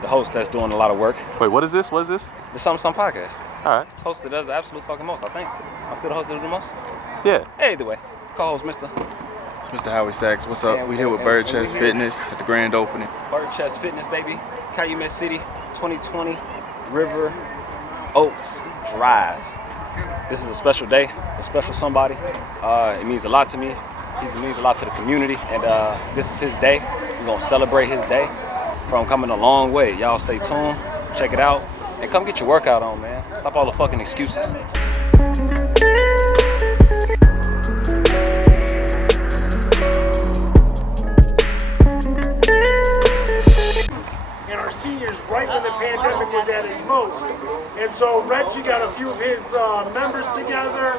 the host that's doing a lot of work. Wait, what is this? What is this? The Some podcast. All right. Host that does the absolute fucking most, I think. I'm still the host that does the most? Yeah. Hey, either way. Co-host, Mr. It's Mr. Howie Sachs. What's up? We here with Byrd Chest Fitness at the grand opening. Byrd Chest Fitness, baby. Calumet City, 2020, River Oaks Drive. This is a special day, a special somebody. It means a lot to me. It means a lot to the community, and this is his day. We're gonna celebrate his day from coming a long way. Y'all stay tuned, check it out, and come get your workout on, man. Stop all the fucking excuses. And our seniors right when the pandemic was at its most. And so Reggie got a few of his members together.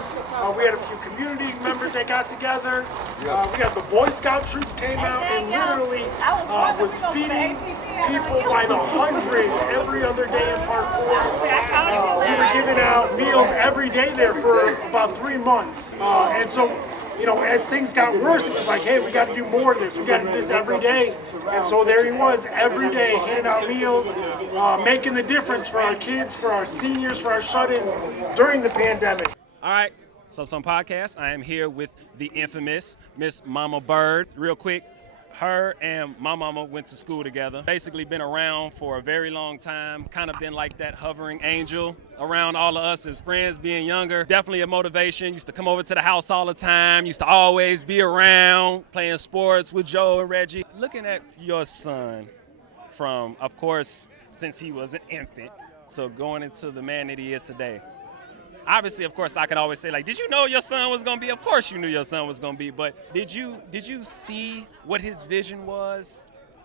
We had a few community members that got together. We got the Boy Scout troops came out and literally was feeding people by the hundreds every other day in Park Forest. We were giving out meals every day there for about 3 months. And so, you know, as things got worse, it was like, hey, we got to do more of this. We got to do this every day. And so there he was, every day, handing out meals, making the difference for our kids, for our seniors, for our shut-ins during the pandemic. All right, Some Podcast. I am here with the infamous Miss Mama Byrd. Real quick, her and my mama went to school together. Basically been around for a very long time. Kind of been like that hovering angel around all of us as friends being younger. Definitely a motivation. Used to come over to the house all the time. Used to always be around playing sports with Joe and Reggie. Looking at your son from, of course, since he was an infant, so going into the man that he is today. Obviously, of course, I could always say, like, did you know your son was going to be? Of course you knew your son was going to be, but did you see what his vision was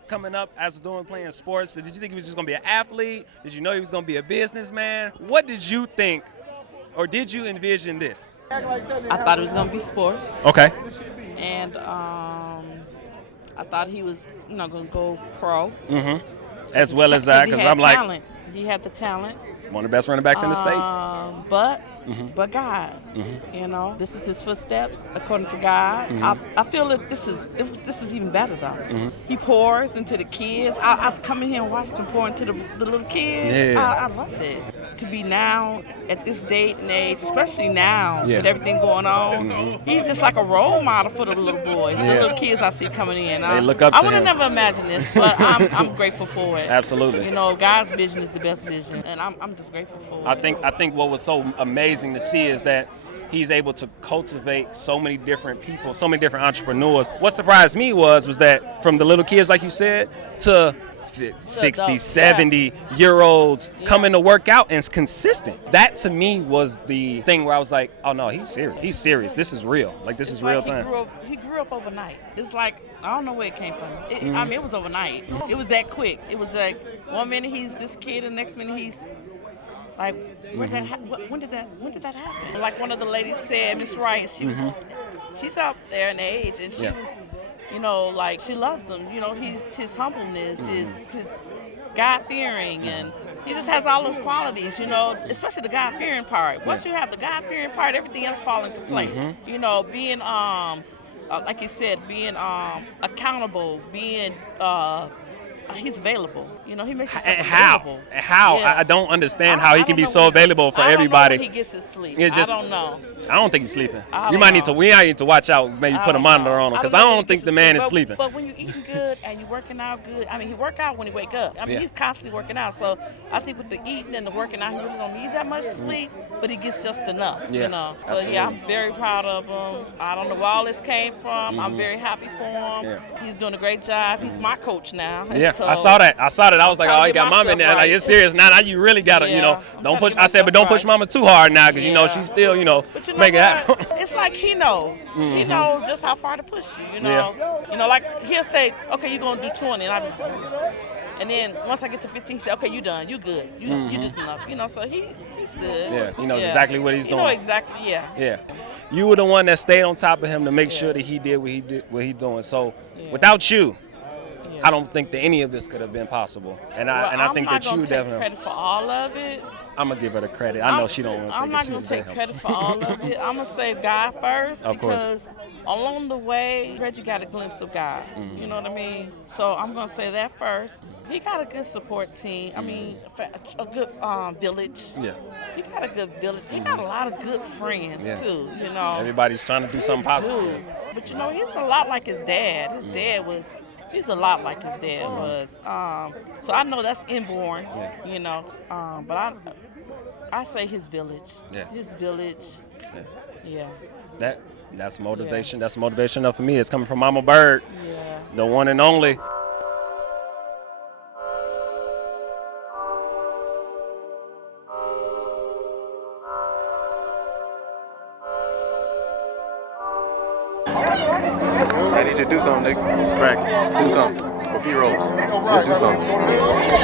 coming up as playing sports? Did you think he was just going to be an athlete? Did you know he was going to be a businessman? What did you think, or did you envision this? I thought it was going to be sports. Okay. And I thought he was, going to go pro. Mm-hmm. As well as that, because I'm talent. He had the talent. One of the best running backs in the state. But God, this is his footsteps according to God. I feel that this is even better though. He pours into the kids. I've come in here and watched him pour into the little kids. Yeah. I love it. To be now at this date and age, especially now with everything going on, he's just like a role model for the little boys, the little kids I see coming in. They look up to him. I would have never imagined this, but I'm grateful for it. Absolutely. God's vision is the best vision, and I'm just grateful for it. I think what was so amazing to see is that he's able to cultivate so many different people, so many different entrepreneurs. What surprised me was that from the little kids, like you said, to 60, 70-year-olds coming to work out and it's consistent. That to me was the thing where I was like, oh no, he's serious. He's serious. This is real. Like this is real time. He grew up overnight. It's like, I don't know where it came from. I mean, it was overnight. It was that quick. It was like 1 minute he's this kid and the next minute he's like, when did that happen? Like one of the ladies said, Miss Rice, she's out there in age and she was, like she loves him. His humbleness, his God-fearing, and he just has all those qualities, especially the God-fearing part. Once you have the God-fearing part, everything else falls into place. Being, like you said, being accountable, being, he's available. He makes himself available. How? Yeah. I don't understand how he can be so available for everybody. I don't know when he gets his sleep. I don't know. I don't think he's sleeping. We might need to watch out, maybe put a monitor on him, because I don't think the man is sleeping. But when you're eating good and you're working out good, I mean, he work out when he wake up. I mean, he's constantly working out. So I think with the eating and the working out, he really don't need that much sleep, but he gets just enough, But I'm very proud of him. I don't know where all this came from. I'm very happy for him. Yeah. He's doing a great job. He's my coach now. Yeah, so I saw that. I was like, oh, he got mama in there. Like, it's serious. Now you really got to, don't push. I said, but don't push mama too hard now, because, she's still, make it happen. It's like he knows. He knows just how far to push you, like he'll say, okay, you're going to do 20. And then once I get to 15, he say, okay, you done. You good. You did enough. So he's good. Yeah, he knows exactly what he's doing. Exactly, Yeah. You were the one that stayed on top of him to make sure that he did what he's doing. So without you, I don't think that any of this could have been possible. And I think that you definitely. I'm not going to take credit for all of it. I'm going to give her the credit. I know she don't want to take it. I'm not going to take credit for all of it. I'm going to say God first, because along the way, Reggie got a glimpse of God. You know what I mean? So I'm gonna say that first. He got a good support team. I mean, a good village. Yeah. He got a good village. He got a lot of good friends too. You know. Everybody's trying to do something positive. Dude. But you know, he's a lot like his dad. His dad was. He's a lot like his dad was. So I know that's inborn. You know. But I say his village. Yeah. His village. Yeah. That's motivation. That's motivation enough for me. It's coming from Mama Byrd, the one and only. I need you to do something, nigga. It's cracking. Do something. For B-rolls. Yeah, do something.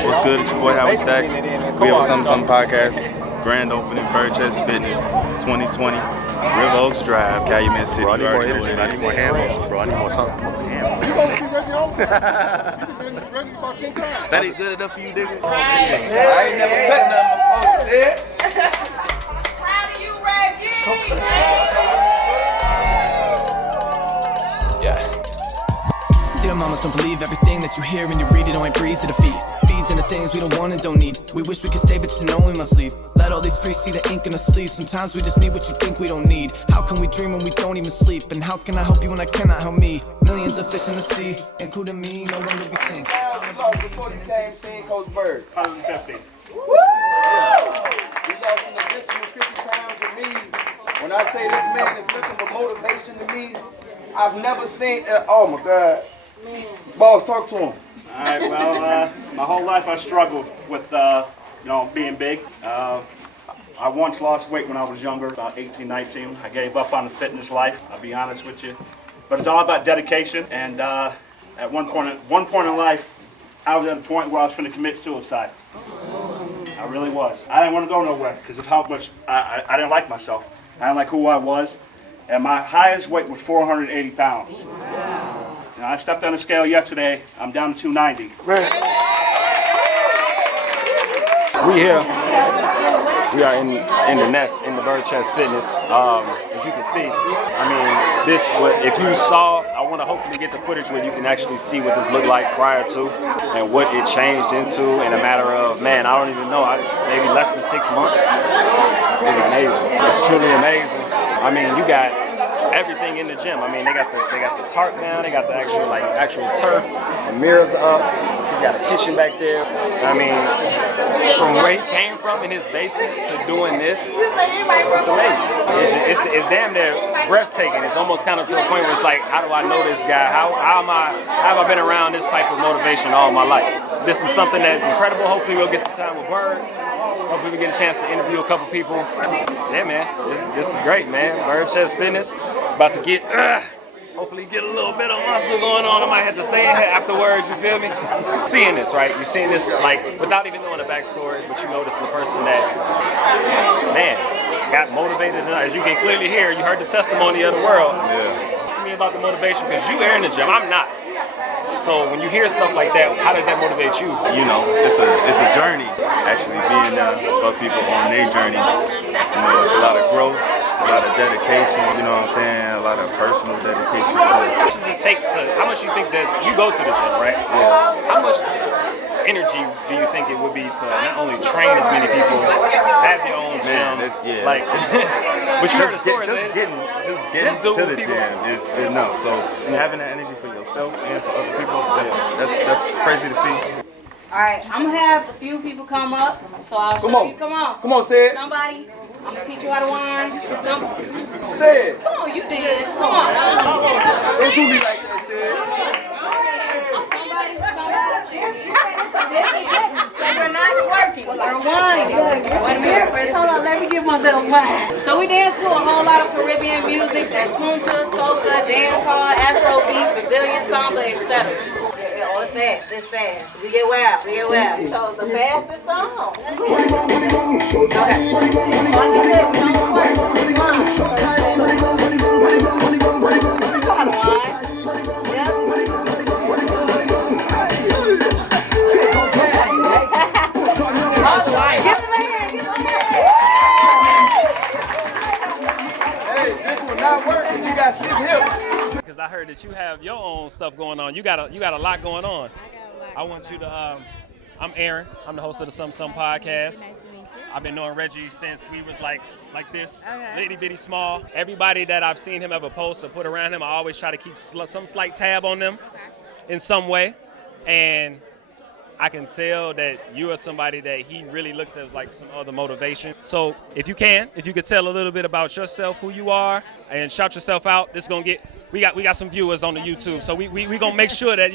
What's good? It's your boy Howie Stacks. We have a Something podcast. Grand opening, Byrd Fitness 2020. River Oaks Drive, Calumet City. Bro, I need more energy. I need more hand motion, bro. I need more something. That ain't good enough for you, nigga? I ain't never cut nothing before, Proud of you, Reggie. Dear mamas, don't believe everything that you hear and you read it, only breathe to defeat. Feeds into things we don't want and don't need. We wish we could stay, but you know we must leave. Let all these freaks see the ink in the sleeve. Sometimes we just need what you think we don't need. How can we dream when we don't even sleep? And how can I help you when I cannot help me? Millions of fish in the sea, including me, no one will be seen. before you came seeing Coach Byrd. 150. Woo! He lost an additional 50 pounds to me. When I say this man is looking for motivation to me, I've never seen, oh my God. Boss, talk to him. All right, well, my whole life I struggled with, being big. I once lost weight when I was younger, about 18, 19. I gave up on the fitness life, I'll be honest with you. But it's all about dedication, and at one point in life, I was at a point where I was going to commit suicide. I really was. I didn't want to go nowhere because of how much I didn't like myself. I didn't like who I was. And my highest weight was 480 pounds. Now, I stepped on the scale yesterday, I'm down to 290. We here. We are in the nest in the Byrd Fitness. As you can see, I mean, if you saw, I want to hopefully get the footage where you can actually see what this looked like prior to and what it changed into in a matter of, man, I don't even know, maybe less than 6 months. It's amazing. It's truly amazing. I mean, you got everything in the gym. I mean, they got the tarp down, they got the actual turf, the mirrors are up. He's got a kitchen back there. I mean, from where he came from in his basement to doing this, it's amazing. It's damn near breathtaking. It's almost kind of to the point where it's like, how do I know this guy? How have I been around this type of motivation all my life? This is something that's incredible. Hopefully we'll get some time with Byrd. Hopefully we get a chance to interview a couple people. Yeah, man, this is great, man. Byrd Fitness, about to get, hopefully get a little bit of muscle going on. I might have to stay in here afterwards, you feel me? Seeing this, right? You're seeing this, like, without even knowing the backstory, but you know this is a person that, man, got motivated. As you can clearly hear, you heard the testimony of the world. Yeah. Talk to me about the motivation, because you are in the gym, I'm not. So when you hear stuff like that, how does that motivate you? You know, it's a journey, actually, being there for people on their journey. You know, it's a lot of growth, a lot of dedication, you know what I'm saying, a lot of personal dedication to it. How much does it take how much you think that, you go to the gym, right? Yeah. How much energy do you think it would be to not only train as many people, have your own gym, like, but you heard the story, just getting to the gym is enough. So having that energy for yourself and for other people, that's crazy to see. All right, I'm gonna have a few people come up, so I'll show you. Come on, say it. Somebody, I'm gonna teach you how to whine. Say it. Come on, you did. Come on. Don't do me like that, say it. So we're not twerking, we're whining. Wait a minute. Hold on, let me get my little whine. So we dance to a whole lot of Caribbean music. That's punta, soca, dancehall, Afrobeat, Brazilian samba, etc. Oh, it's fast, it's fast. We get wild, So the fastest song. Hey, this will not work if you got stiff hips. heard that you have your own stuff going on. You got a lot going on. I want you to. I'm Aaron. I'm the host of the Some podcast. Nice to meet you. I've been knowing Reggie since we was like this, litty bitty small. Everybody that I've seen him ever post or put around him, I always try to keep some slight tab on them in some way. And I can tell that you are somebody that he really looks at as like some other motivation. So if you could tell a little bit about yourself, who you are, and shout yourself out, this is gonna get. We got some viewers on the YouTube, so we gonna make sure that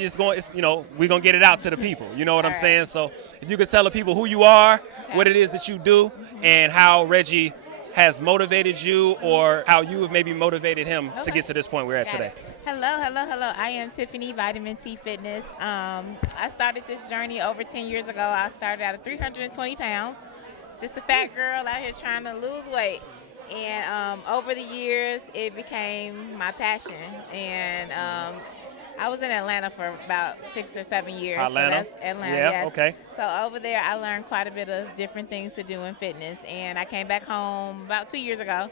we gonna get it out to the people. You know what I'm saying? So if you could tell the people who you are, what it is that you do, and how Reggie has motivated you, or how you have maybe motivated him to get to this point we're at today. Hello. I am Tiffany, Vitamin T Fitness. I started this journey over 10 years ago. I started out at 320 pounds, just a fat girl out here trying to lose weight. And over the years, it became my passion. And I was in Atlanta for about 6 or 7 years. Atlanta? So that's Atlanta, yeah, yes. okay. So over there, I learned quite a bit of different things to do in fitness. And I came back home about 2 years ago.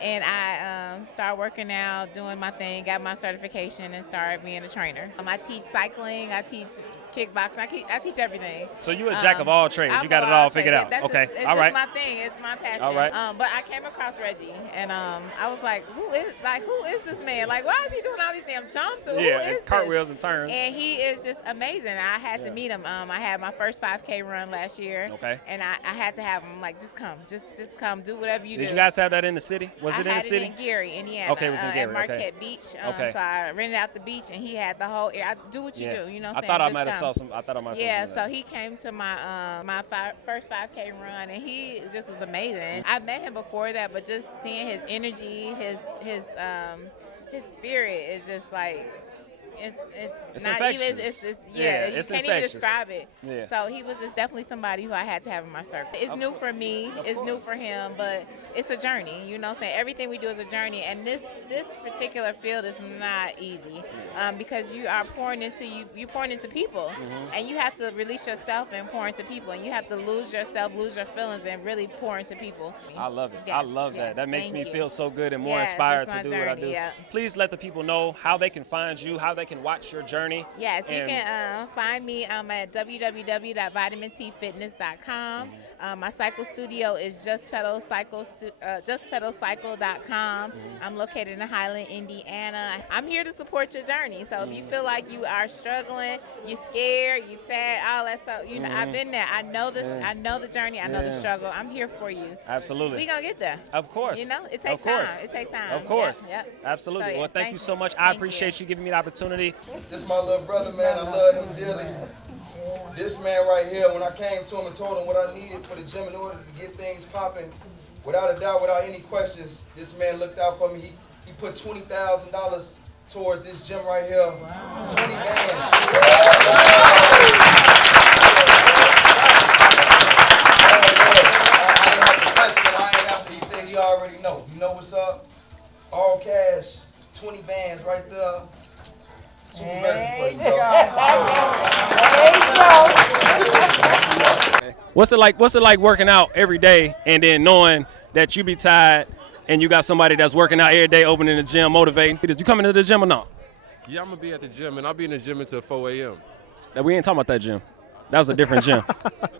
And I started working out, doing my thing, got my certification, and started being a trainer. I teach cycling, I teach kickboxing, I teach everything. So you're a jack of all trades. You got it all figured out. That's okay, it's all right. It's my thing. It's my passion. All right. But I came across Reggie, and I was like, who is this man? Like, why is he doing all these damn jumps? Who is cartwheels this? and turns. And he is just amazing. I had to meet him. I had my first 5K run last year. Okay. And I had to have him like, just come, do whatever you do. Did you guys have that in the city? Was it in the city? I had it in Gary, Indiana. Okay, it was in Gary. At Marquette okay. Beach. Okay. So I rented out the beach, and he had the whole area. Do what you do. You know what I'm saying? I thought I Just might have come. saw some. I thought I might have saw Yeah, some. so he came to my first 5K run, and he just was amazing. I met him before that, but just seeing his energy, his spirit is just like it's not infectious. even. It's it's can't infectious. even describe it. Yeah. So he was just definitely somebody who I had to have in my circle. It's new for me. It's new for him, but it's a journey. You know what I'm saying? Everything we do is a journey, and this particular field is not easy because you are pouring into people, and you have to release yourself and pour into people, and you have to lose yourself, lose your feelings, and really pour into people. I love it. Yes, I love that. That makes me feel so good and more inspired to do what I do. Yeah. Please let the people know how they can find you, how they can watch your journey. Yes, you can find me at www.vitamintfitness.com. My cycle studio is justpedalcycle.com. I'm located in Highland, Indiana. I'm here to support your journey. So if you feel like you are struggling, you're scared, you're fat, all that stuff, you know, I've been there. I know this. I know the journey. I know the struggle. I'm here for you. Absolutely. We're gonna get there. Of course. You know, it takes time. It takes time. Of course. Yep. Absolutely. So, well, thank you so much. I appreciate you giving me the opportunity. This is my little brother, man. I love him dearly. This man right here, when I came to him and told him what I needed for the gym in order to get things popping, without a doubt, without any questions, this man looked out for me. He put $20,000 towards this gym right here. 20 bands. He said he already know. You know what's up? All cash, 20 bands right there. Super ready for you, bro. What's it like working out every day and then knowing that you be tired and you got somebody that's working out every day, opening the gym, motivating? You coming to the gym or not? Yeah, I'm gonna be at the gym, and I'll be in the gym until 4 a.m. We ain't talking about that gym. That was a different gym.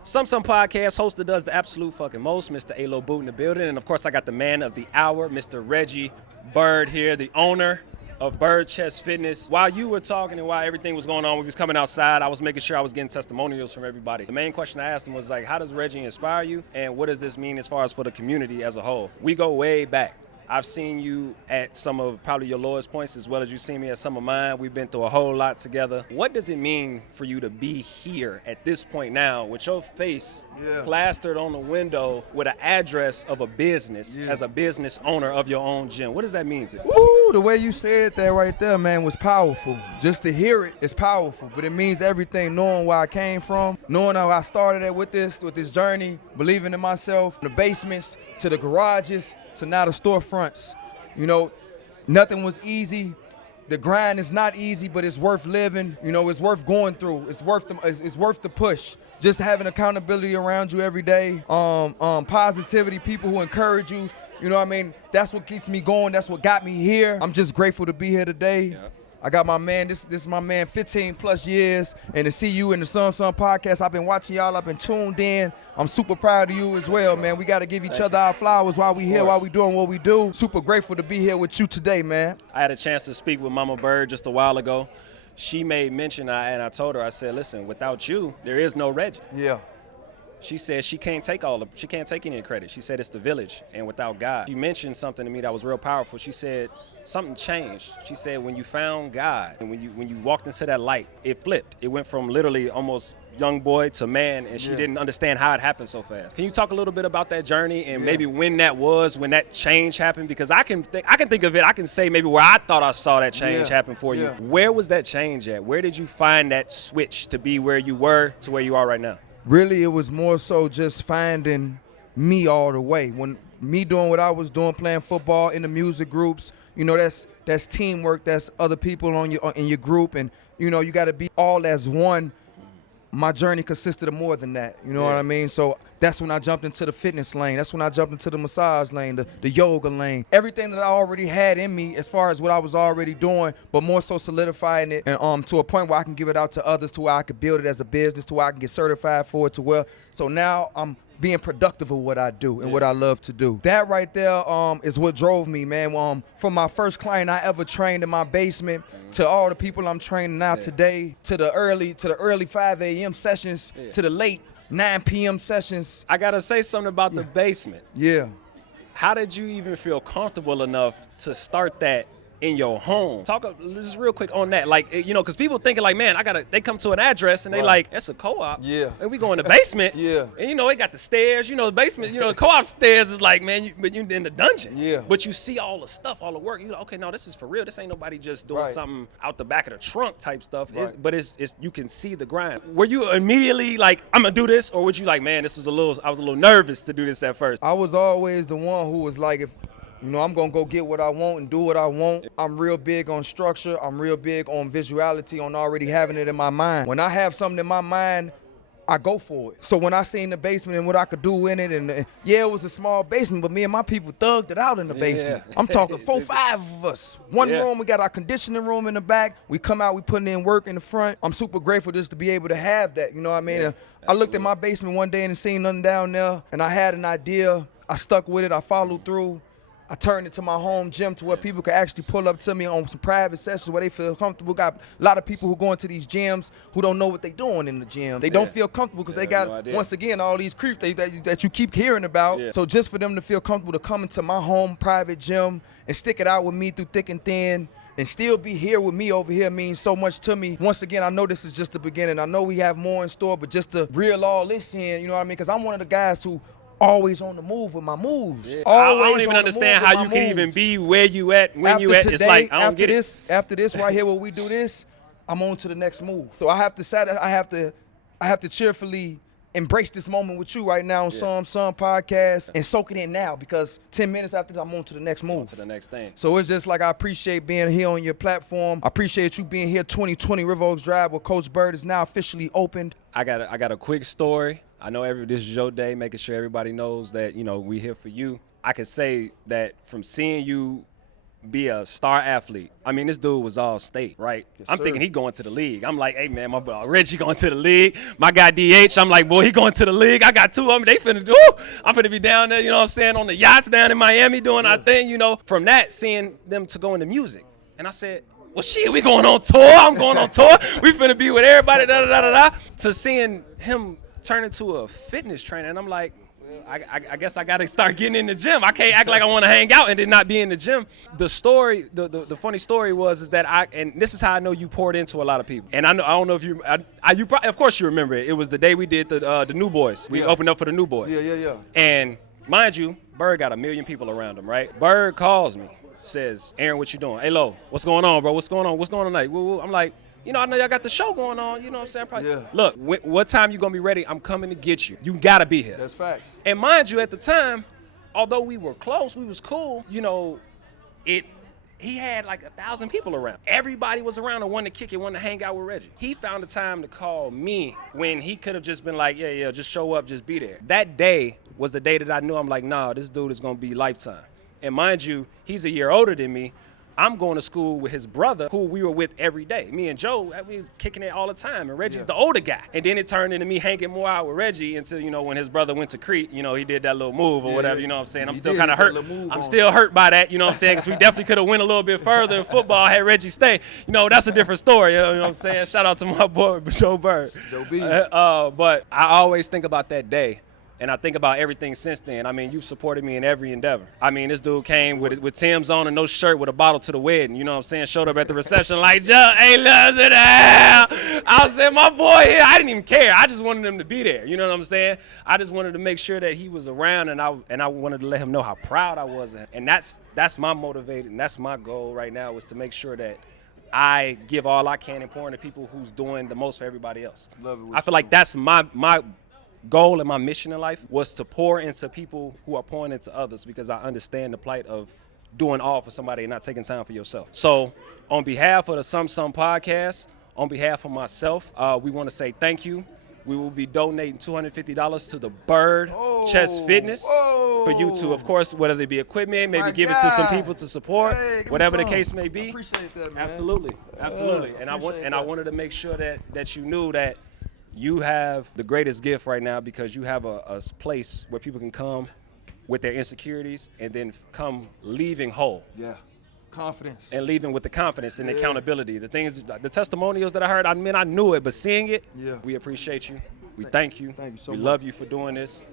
Some podcast host that does the absolute fucking most, Mr. A-Lo Boot in the building. And of course, I got the man of the hour, Mr. Reggie Byrd here, the owner of Byrd Chest Fitness. While you were talking and while everything was going on, we was coming outside, I was making sure I was getting testimonials from everybody. The main question I asked him was like, how does Reggie inspire you? And what does this mean as far as for the community as a whole? We go way back. I've seen you at some of probably your lowest points as well as you've seen me at some of mine. We've been through a whole lot together. What does it mean for you to be here at this point now with your face plastered on the window with an address of a business as a business owner of your own gym? What does that mean to you? Woo, the way you said that right there, man, was powerful. Just to hear it is powerful, but it means everything, knowing where I came from, knowing how I started with this journey, believing in myself, from the basements to the garages to now the storefronts. You know, nothing was easy. The grind is not easy, but it's worth living. You know, it's worth going through. It's worth the push. Just having accountability around you every day. Positivity, people who encourage you. You know what I mean? That's what keeps me going. That's what got me here. I'm just grateful to be here today. I got my man, this is my man, 15 plus years, and to see you in the Some podcast, I've been watching y'all, I've been tuned in. I'm super proud of you as well, man. We got to give each other our flowers while we here, while we doing what we do. Super grateful to be here with you today, man. I had a chance to speak with Mama Byrd just a while ago. She made mention, and I told her, I said, listen, without you, there is no Reggie. Yeah. She said she can't take any credit. She said it's the village and without God. She mentioned something to me that was real powerful. She said something changed. She said when you found God and when you walked into that light, it flipped. It went from literally almost young boy to man, and she didn't understand how it happened so fast. Can you talk a little bit about that journey and maybe when that change happened? Because I can think of it. I can say maybe where I thought I saw that change happen for you. Where was that change at? Where did you find that switch to be where you were to where you are right now? Really, it was more so just finding me all the way. When me doing what I was doing, playing football in the music groups, you know, that's teamwork, that's other people in your group, and you know, you got to be all as one. My journey consisted of more than that, you know what I mean? So that's when I jumped into the fitness lane. That's when I jumped into the massage lane, the yoga lane. Everything that I already had in me as far as what I was already doing, but more so solidifying it and to a point where I can give it out to others, to where I could build it as a business, to where I can get certified for it, to where, so now I'm being productive of what I do and what I love to do. That right there is what drove me, man. From my first client I ever trained in my basement to all the people I'm training now today, to the early 5 a.m. sessions, to the late 9 p.m. sessions. I gotta say something about the basement. Yeah. How did you even feel comfortable enough to start that in your home? Talk just real quick on that, like, you know, because people thinking like, man, they come to an address and they like, that's a co-op. Yeah. And we go in the basement. Yeah. And you know, they got the stairs. You know, the basement. You know, the co-op stairs is like, man, but you in the dungeon. Yeah. But you see all the stuff, all the work. You like, okay, no, this is for real. This ain't nobody just doing something out the back of the trunk type stuff. But it's you can see the grind. Were you immediately like, I'm gonna do this, or would you like, man, I was a little nervous to do this at first? I was always the one who was like, you know, I'm going to go get what I want and do what I want. I'm real big on structure. I'm real big on visuality, on already having it in my mind. When I have something in my mind, I go for it. So when I seen the basement and what I could do in it, and it was a small basement, but me and my people thugged it out in the basement. I'm talking 4, 5 of us. One room, we got our conditioning room in the back. We come out, we putting in work in the front. I'm super grateful just to be able to have that, you know what I mean? I looked at my basement one day and seen nothing down there, and I had an idea. I stuck with it, I followed through. I turned it to my home gym to where people could actually pull up to me on some private sessions where they feel comfortable. Got a lot of people who go into these gyms who don't know what they're doing in the gym. They don't feel comfortable because they got, once again, all these creeps that you keep hearing about. So just for them to feel comfortable to come into my home private gym and stick it out with me through thick and thin and still be here with me over here means so much to me. Once again, I know this is just the beginning. I know we have more in store, but just to reel all this in, you know what I mean? Because I'm one of the guys who always on the move with my moves. I don't even understand how you can even be where you at when you at. Today, it's like, I don't get it. After this right here, where we do this, I'm on to the next move. So I have to cheerfully embrace this moment with you right now on Some podcast and soak it in now, because 10 minutes after this, I'm on to the next move. On to the next thing. So it's just like, I appreciate being here on your platform. I appreciate you being here. 2020 River Oaks Drive with Coach Byrd is now officially opened. I got a quick story. I know this is your day, making sure everybody knows that, you know, we here for you. I can say that from seeing you be a star athlete, I mean, this dude was all state, right? I'm thinking he going to the league. I'm like, hey, man, my boy Reggie going to the league. My guy DH, I'm like, boy, he going to the league. I got 2 of them. They finna do. I'm finna be down there, you know what I'm saying, on the yachts down in Miami doing our thing, you know. From that, seeing them to go into music. And I said, well, shit, we going on tour. I'm going on tour. We finna be with everybody, da-da-da-da-da. To seeing him turn into a fitness trainer, and I'm like, I guess I got to start getting in the gym. I can't act like I want to hang out and then not be in the gym. The story, the funny story is that and this is how I know you poured into a lot of people. And I don't know if you probably, of course you remember it. It was the day we did the New Boys. We opened up for the New Boys. Yeah. And mind you, Byrd got 1 million people around him, right? Byrd calls me, says, Aaron, what you doing? Hey, Lo, what's going on, bro? What's going on? What's going on tonight? I'm like, you know, I know y'all got the show going on. You know what I'm saying? Look, what time you going to be ready? I'm coming to get you. You got to be here. That's facts. And mind you, at the time, although we were close, we was cool, you know, he had like 1,000 people around. Everybody was around and wanted to kick it, wanted to hang out with Reggie. He found the time to call me when he could have just been like, yeah, just show up, just be there. That day was the day that I knew, I'm like, nah, this dude is going to be lifetime. And mind you, he's a year older than me, I'm going to school with his brother, who we were with every day. Me and Joe, we was kicking it all the time, and Reggie's the older guy. And then it turned into me hanging more out with Reggie until, you know, when his brother went to Crete, you know, he did that little move or whatever, you know what I'm saying? I'm still kind of hurt. I'm still hurt by that, you know what I'm saying? Because we definitely could have went a little bit further in football had Reggie stay. You know, that's a different story, you know what I'm saying? Shout out to my boy, Joe Byrd. Joe B. But I always think about that day. And I think about everything since then. I mean, you've supported me in every endeavor. I mean, this dude came with Tim's on and no shirt with a bottle to the wedding. You know what I'm saying? Showed up at the reception like, Joe, hey, loves it. I was saying, my boy here. I didn't even care. I just wanted him to be there. You know what I'm saying? I just wanted to make sure that he was around, and I wanted to let him know how proud I was. And that's my motivator, and that's my goal right now, is to make sure that I give all I can and pour into people who's doing the most for everybody else. I feel like that's my goal and my mission in life, was to pour into people who are pouring into others, because I understand the plight of doing all for somebody and not taking time for yourself. So on behalf of the Some podcast, on behalf of myself, we want to say thank you. We will be donating $250 to the Byrd Chest Fitness for you to, of course, whether it be equipment, maybe give it to some people to support, whatever the case may be. I appreciate that, man. Absolutely. And I wanted to make sure that you knew that you have the greatest gift right now, because you have a place where people can come with their insecurities and then come leaving whole. Yeah. Confidence. And leaving with the confidence and accountability. The things, the testimonials that I heard, I mean, I knew it, but seeing it, we appreciate you. We thank you. Thank you so much. We love you for doing this.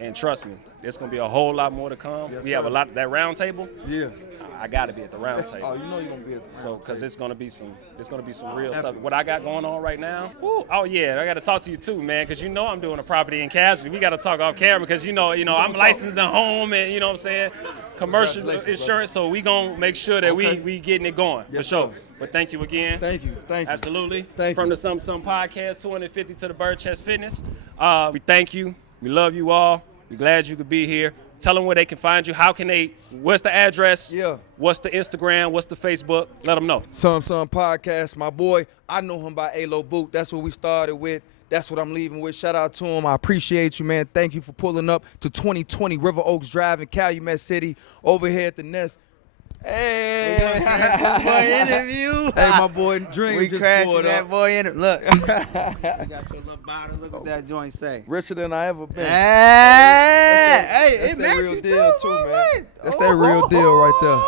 And trust me, there's going to be a whole lot more to come. We have a lot, that round table. Yeah. I got to be at the round table. Oh, you know you're going to be at the round table. Because it's going to be some real stuff. What I got going on right now, I got to talk to you too, man, because you know I'm doing a property and casualty. We got to talk off camera, because you know I'm licensed at home, and you know what I'm saying, commercial insurance, so we going to make sure that we getting it going, for sure. But thank you again. Thank you. Absolutely. Thank you. From the Some podcast, 250 to the Byrd Chest Fitness. We thank you. We love you all. We're glad you could be here. Tell them where they can find you. How can they, what's the address? Yeah. What's the Instagram? What's the Facebook? Let them know. Some podcast, my boy. I know him by A-Lo Boot. That's what we started with. That's what I'm leaving with. Shout out to him. I appreciate you, man. Thank you for pulling up to 2020 River Oaks Drive in Calumet City, over here at the Nest. Hey, boy interview. Hey, my boy Dream we just crashing pulled that up. boy interview. Look, you got your little bottle. Look what that joint say. Richer than I ever been. Hey, that's that real deal too, man. That's that real deal right there.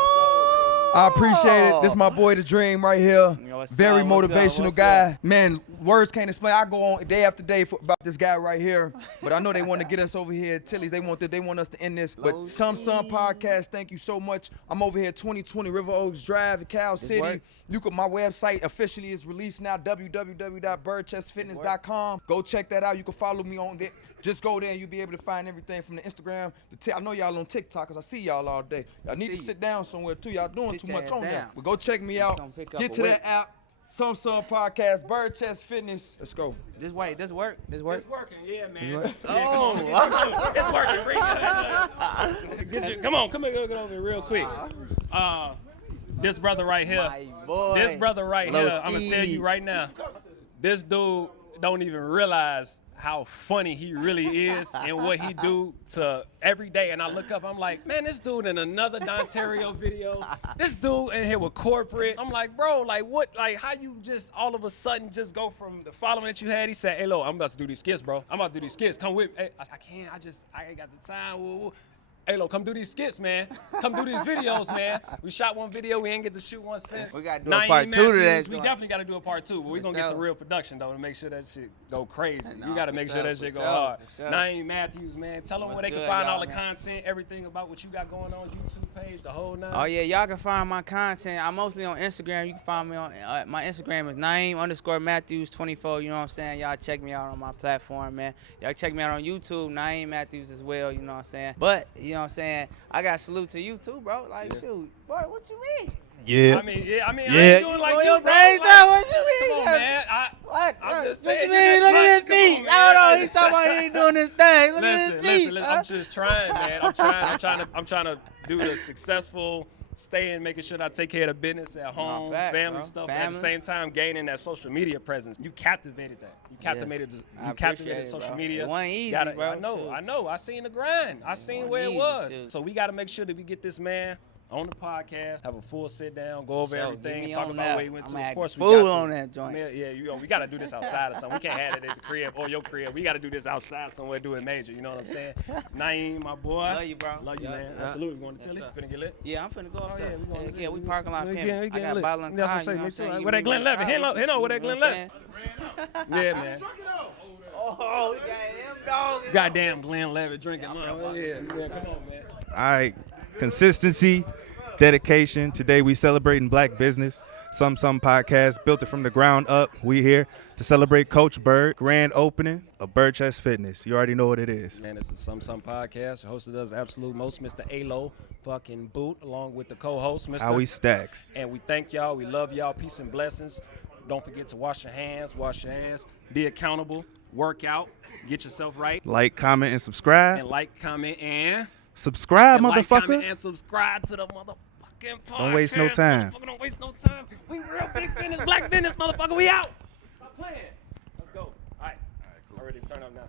I appreciate it. This is my boy, The Dream, right here. Very motivational guy. Man, words can't explain. I go on day after day about this guy right here. But I know they want to get us over here at Tilly's. They want us to end this. But Some podcast, thank you so much. I'm over here at 2020 River Oaks Drive in Cal City. My website officially is released now, www.birdchestfitness.com. Go check that out. You can follow me on there. Just go there and you'll be able to find everything from the Instagram. I know y'all on TikTok, because I see y'all all day. Y'all need to sit down somewhere too. Y'all doing too much on there. But go check me out. Get to that app. Some podcast, Byrd Chest Fitness. Let's go. This work? It's working, yeah, man. It's working. Come on, get over here real quick. This brother right here. This brother right here, I'm going to tell you right now, this dude don't even realize how funny he really is and what he do to every day. And I look up, I'm like, man, this dude in another Dontario video. This dude in here with corporate. I'm like, bro, like what, like how you just all of a sudden just go from the following that you had? He said, hey, look, I'm about to do these skits, bro. I'm about to do these skits. Come with me. Hey, I can't, I ain't got the time. Woo. Hey, look, come do these skits, man. Come do these videos, man. We shot one video. We ain't get to shoot one since. We got to do a part 2 to that. We definitely got to do a part 2, but we're going to get some real production, though, to make sure that shit go crazy. You got to make sure that shit go hard. Naeem Matthews, man. Tell them where they can find all the content, everything about what you got going on, YouTube page, the whole nine. Oh, yeah, y'all can find my content. I'm mostly on Instagram. You can find me on, my Instagram is Naeem_Matthews24. You know what I'm saying? Y'all check me out on my platform, man. Y'all check me out on YouTube, Naeem Matthews as well, you know what I'm saying? But, you know what I'm saying? I got salute to you too, bro. Like, shoot, boy, what you mean? Yeah. I mean, I ain't doing like you, bro. What you mean? Come on, man. What? I'm just What saying, you mean? Look at his feet. Hold on, he's talking about he ain't doing his thing. Look at his feet. Listen, I'm just trying, man. I'm trying to do the successful staying, making sure that I take care of the business at home, family stuff, but at the same time gaining that social media presence. You captivated that. You captivated social media. It wasn't easy, bro. I know. I seen the grind. I seen where it was. So we got to make sure that we get this man on the podcast, have a full sit down, go over Give everything, me talk on about that. where you went to. I'ma Of act course, we fool got to. on that joint. Yeah, we got to do this outside or something. We can't have it at the crib or your crib. We got to do this outside somewhere, do it major. You know what I'm saying? Naeem, my boy. Love you, bro. Love you, Yeah, man. yeah. Absolutely. We going to Tilly's? Finna get lit? Yeah, I'm finna go up there. we going Yeah, we parking lot We pimping. I got lit. bottle and That's what I'm car, saying. you know Make sure. what I'm Where that saying? Glen Levin? Hit know where that Glen Levin. Yeah, man. Oh, goddamn dog. Goddamn Glen Levin drinking. Yeah, come on, man. All right, consistency, dedication. Today we celebrating black business. Some podcast built it from the ground up. We here to celebrate Coach Byrd, grand opening of Byrd Chest Fitness. You already know what it is. Man, it's a Some podcast. Hosted us absolute most, Mr. Alo fucking Boot, along with the co-host, Mr. How we stacks. And we thank y'all. We love y'all. Peace and blessings. Don't forget to wash your hands, wash your ass, be accountable, work out, get yourself right. Like, comment, and subscribe. And like, comment, and subscribe, and motherfucker. Like, comment, and subscribe to the motherfucking podcast. Don't waste no time. Motherfucker, don't waste no time. We real big business, black business, motherfucker. We out. Stop playing. Let's go. All right. Already turn up now.